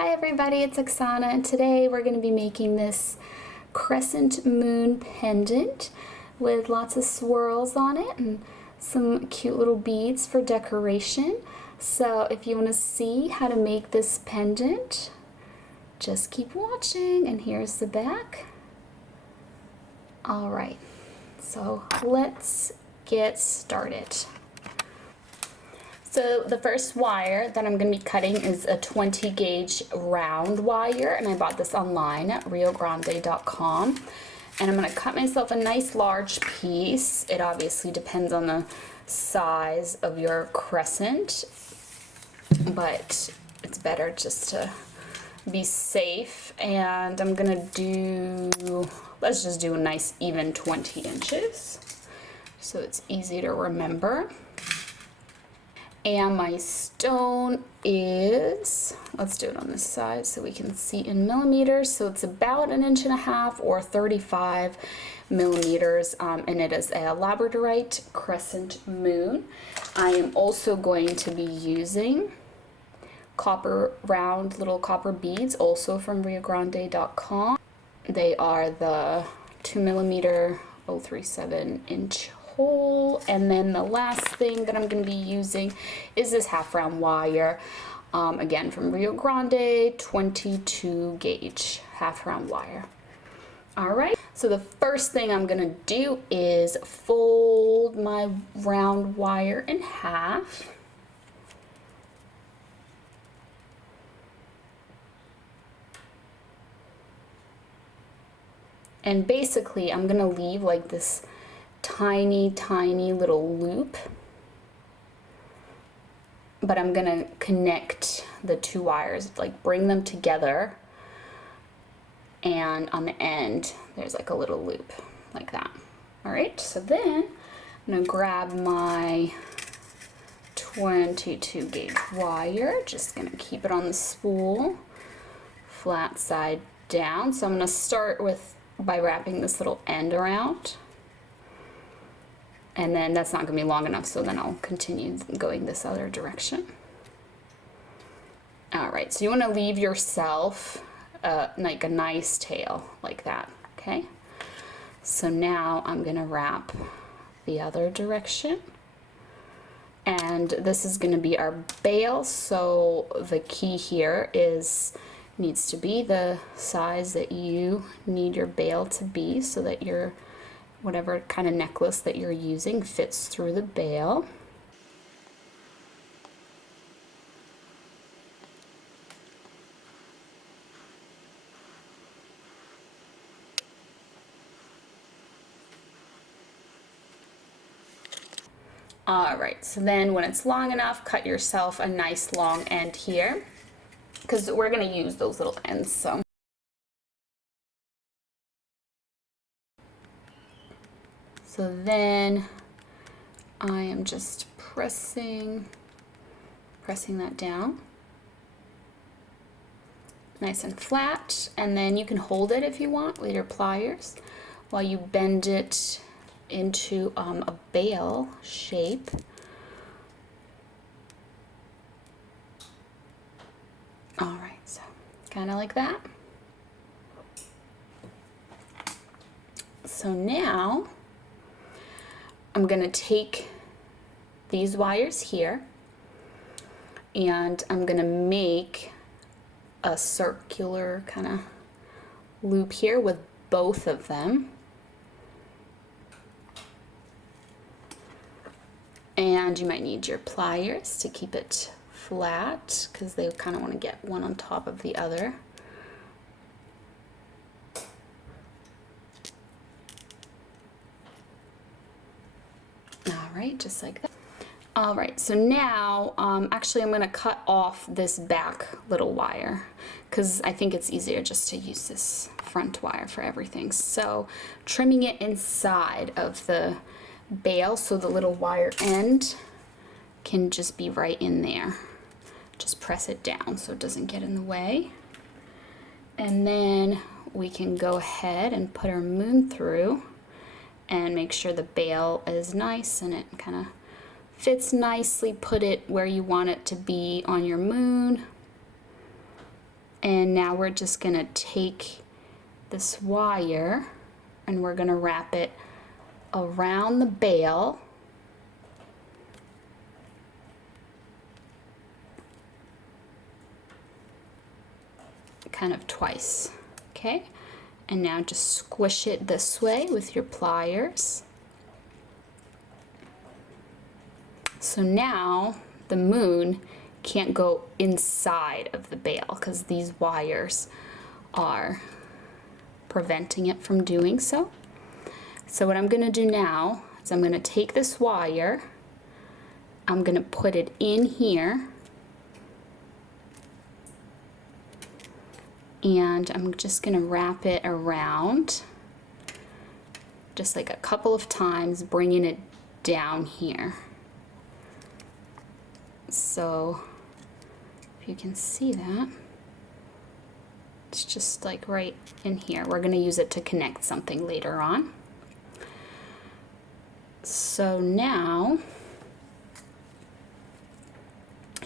Hi everybody, it's Oksana, and today we're going to be making this crescent moon pendant with lots of swirls on it and some cute little beads for decoration. So if you want to see how to make this pendant, just keep watching. And here's the back. Alright, so let's get started. So the first wire that I'm going to be cutting is a 20 gauge round wire, and I bought this online at riogrande.com. And I'm going to cut myself a nice large piece. It obviously depends on the size of your crescent, but it's better just to be safe. And I'm going to do, let's just do a nice even 20 inches so it's easy to remember. And my stone is, let's do it on this side so we can see in millimeters. So it's about 1.5 inches or 35 millimeters, and it is a labradorite crescent moon. I am also going to be using copper round little copper beads, also from riogrande.com. They are the 2mm 037 inch hole. And then the last thing that I'm going to be using is this half round wire, again from Rio Grande, 22 gauge half round wire. Alright, so the first thing I'm going to do is fold my round wire in half. And basically I'm going to leave like this tiny little loop, but I'm gonna connect the two wires, like bring them together, and on the end there's like a little loop like that. All right, so then I'm gonna grab my 22 gauge wire, just gonna keep it on the spool flat side down. So I'm gonna start with by wrapping this little end around. And then that's not going to be long enough, so then I'll continue going this other direction. Alright, so you want to leave yourself like a nice tail, like that, okay? So now I'm going to wrap the other direction. And this is going to be our bail, so the key here needs to be the size that you need your bail to be, so that your whatever kind of necklace that you're using fits through the bail. Alright, so then when it's long enough, cut yourself a nice long end here, because we're going to use those little ends. So then I am just pressing that down nice and flat, and then you can hold it if you want with your pliers while you bend it into a bail shape. Alright, so kind of like that. So now I'm going to take these wires here and I'm going to make a circular kind of loop here with both of them. And you might need your pliers to keep it flat, because they kind of want to get one on top of the other. Alright, just like that. Alright, so now actually I'm going to cut off this back little wire, because I think it's easier just to use this front wire for everything. So trimming it inside of the bail so the little wire end can just be right in there. Just press it down so it doesn't get in the way. And then we can go ahead and put our moon through and make sure the bail is nice and it kind of fits nicely. Put it where you want it to be on your moon. And now we're just gonna take this wire and we're gonna wrap it around the bale. Kind of twice, okay? And now just squish it this way with your pliers. So now the moon can't go inside of the bale because these wires are preventing it from doing so. So what I'm going to do now is I'm going to take this wire, I'm going to put it in here, and I'm just going to wrap it around just like a couple of times, bringing it down here. So if you can see that, it's just like right in here. We're going to use it to connect something later on. So now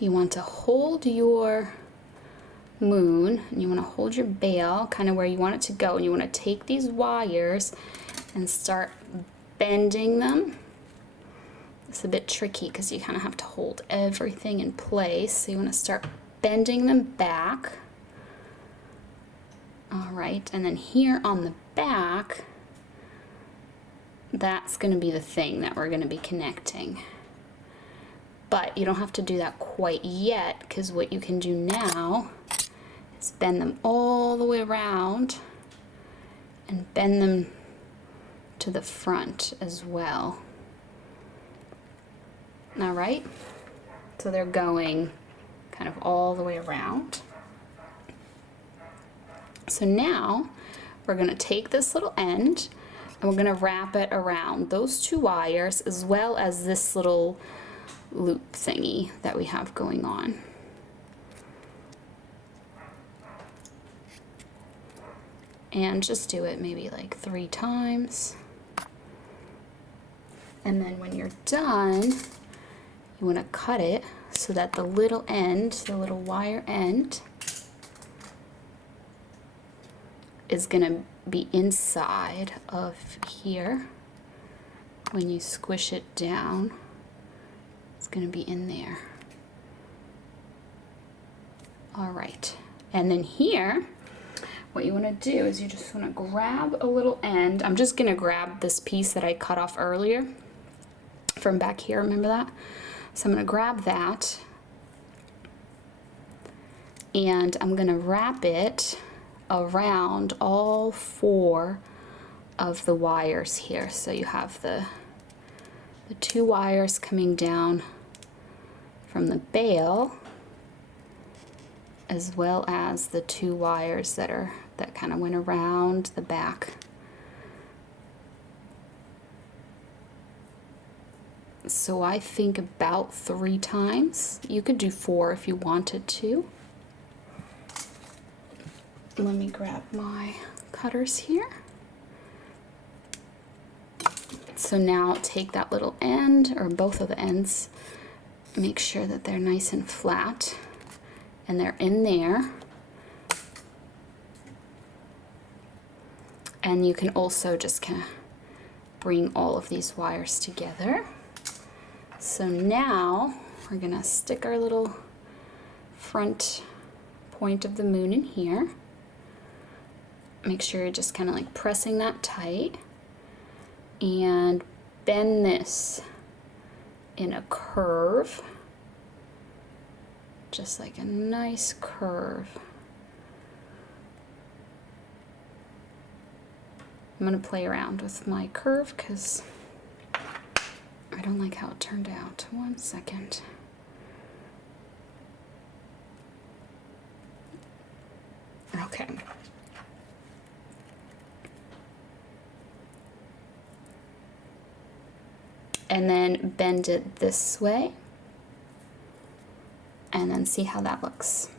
you want to hold your moon and you want to hold your bale kind of where you want it to go, and you want to take these wires and start bending them. It's a bit tricky because you kind of have to hold everything in place, so you want to start bending them back. All right, and then here on the back, that's going to be the thing that we're going to be connecting. But you don't have to do that quite yet, because what you can do now is bend them all the way around and bend them to the front as well. All right, so they're going kind of all the way around. So now we're going to take this little end and we're going to wrap it around those two wires as well as this little loop thingy that we have going on. And just do it maybe like 3 times. And then when you're done, you want to cut it so that the little end, the little wire end, is going to be inside of here. When you squish it down, it's going to be in there. All right, and then here, what you want to do is you just want to grab a little end. I'm just going to grab this piece that I cut off earlier from back here, remember that? So I'm going to grab that and I'm going to wrap it around all 4 of the wires here. So you have the 2 wires coming down from the bale, as well as the 2 wires that kind of went around the back. So I think about 3 times. You could do 4 if you wanted to. Let me grab my cutters here. So now take that little end, or both of the ends, make sure that they're nice and flat and they're in there. And you can also just kind of bring all of these wires together. So now we're gonna stick our little front point of the moon in here. Make sure you're just kind of like pressing that tight and bend this in a curve, just like a nice curve. I'm gonna play around with my curve because I don't like how it turned out. 1 second. Okay. And then bend it this way. And then see how that looks.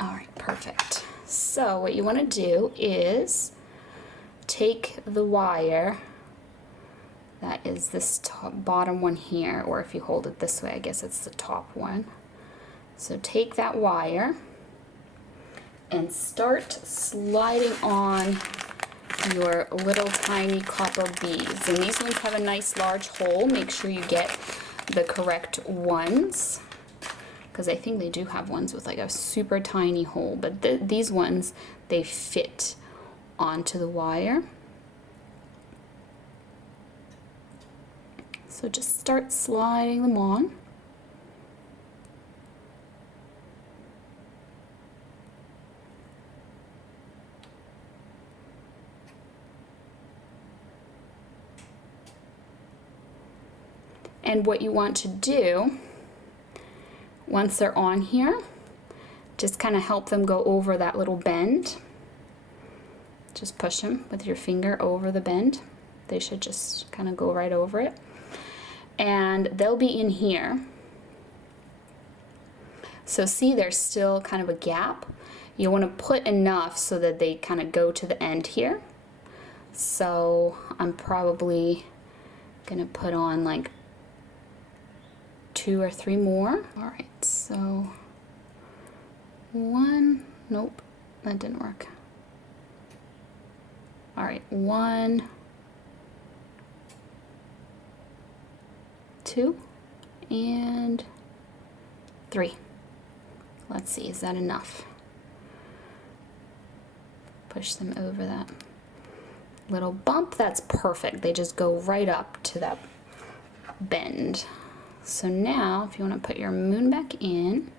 All right, perfect. So what you want to do is take the wire that is this bottom one here, or if you hold it this way, I guess it's the top one. So take that wire and start sliding on your little tiny copper beads. And these ones have a nice large hole. Make sure you get the correct ones, because I think they do have ones with like a super tiny hole, but these ones, they fit onto the wire. So just start sliding them on. And what you want to do, once they're on here, just kind of help them go over that little bend. Just push them with your finger over the bend. They should just kind of go right over it. And they'll be in here. So see, there's still kind of a gap. You want to put enough so that they kind of go to the end here. So I'm probably going to put on like 2 or 3 more. All right, so 1, nope, that didn't work. All right, 1, 2, and 3. Let's see, is that enough? Push them over that little bump. That's perfect. They just go right up to that bend. So now, if you want to put your moon back in,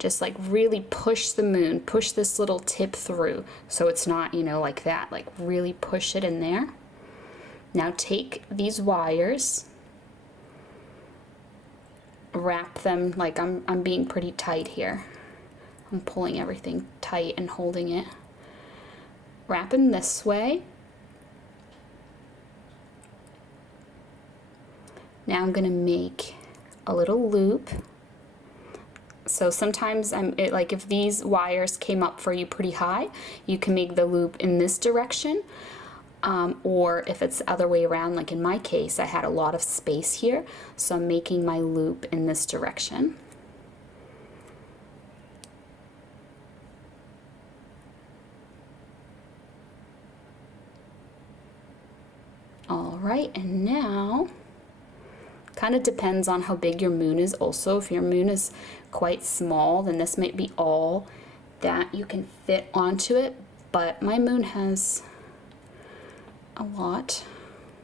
just like really push the moon, push this little tip through so it's not, you know, like that, like really push it in there. Now take these wires, wrap them, like I'm being pretty tight here. I'm pulling everything tight and holding it. Wrap them this way. Now I'm gonna make a little loop. So sometimes like if these wires came up for you pretty high, you can make the loop in this direction. Or if it's the other way around, like in my case, I had a lot of space here, so I'm making my loop in this direction. All right, and now, kind of depends on how big your moon is also. If your moon is quite small, then this might be all that you can fit onto it, but my moon has a lot.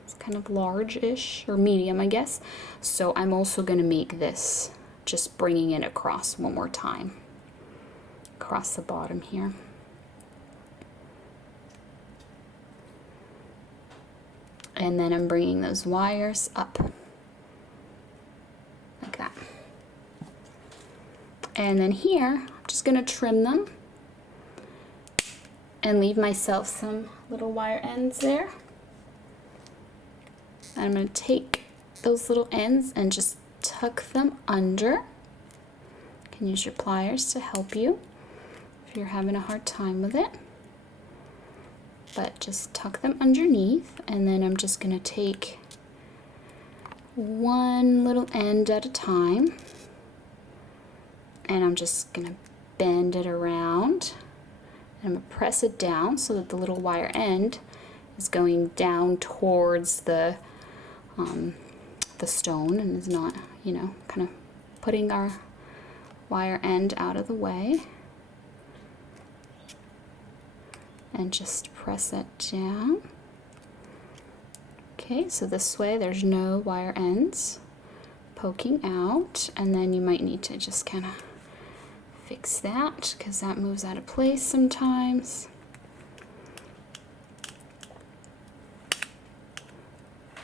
It's kind of large-ish, or medium, I guess. So I'm also going to make this, just bringing it across one more time, across the bottom here. And then I'm bringing those wires up. Like that. And then here, I'm just going to trim them and leave myself some little wire ends there. And I'm going to take those little ends and just tuck them under. You can use your pliers to help you if you're having a hard time with it. But just tuck them underneath, and then I'm just going to take one little end at a time, and I'm just going to bend it around. I'm going to press it down so that the little wire end is going down towards the stone and is not, you know, kind of putting our wire end out of the way. And just press it down. Okay, so this way there's no wire ends poking out, and then you might need to just kind of fix that because that moves out of place sometimes.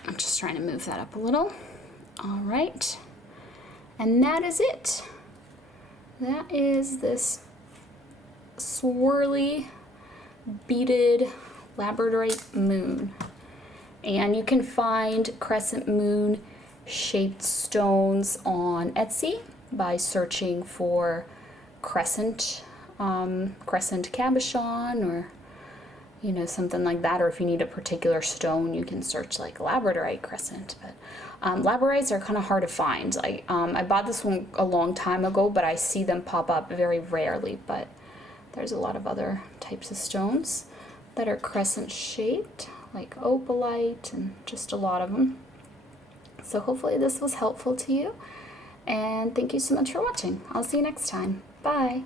I'm just trying to move that up a little. All right, and that is it. That is this swirly beaded labradorite moon. And you can find crescent moon shaped stones on Etsy by searching for crescent cabochon, or you know, something like that. Or if you need a particular stone, you can search like labradorite crescent. But labradorites are kind of hard to find. I bought this one a long time ago, but I see them pop up very rarely. But There's a lot of other types of stones that are crescent shaped, like opalite and just a lot of them. So hopefully this was helpful to you, and thank you so much for watching. I'll see you next time. Bye!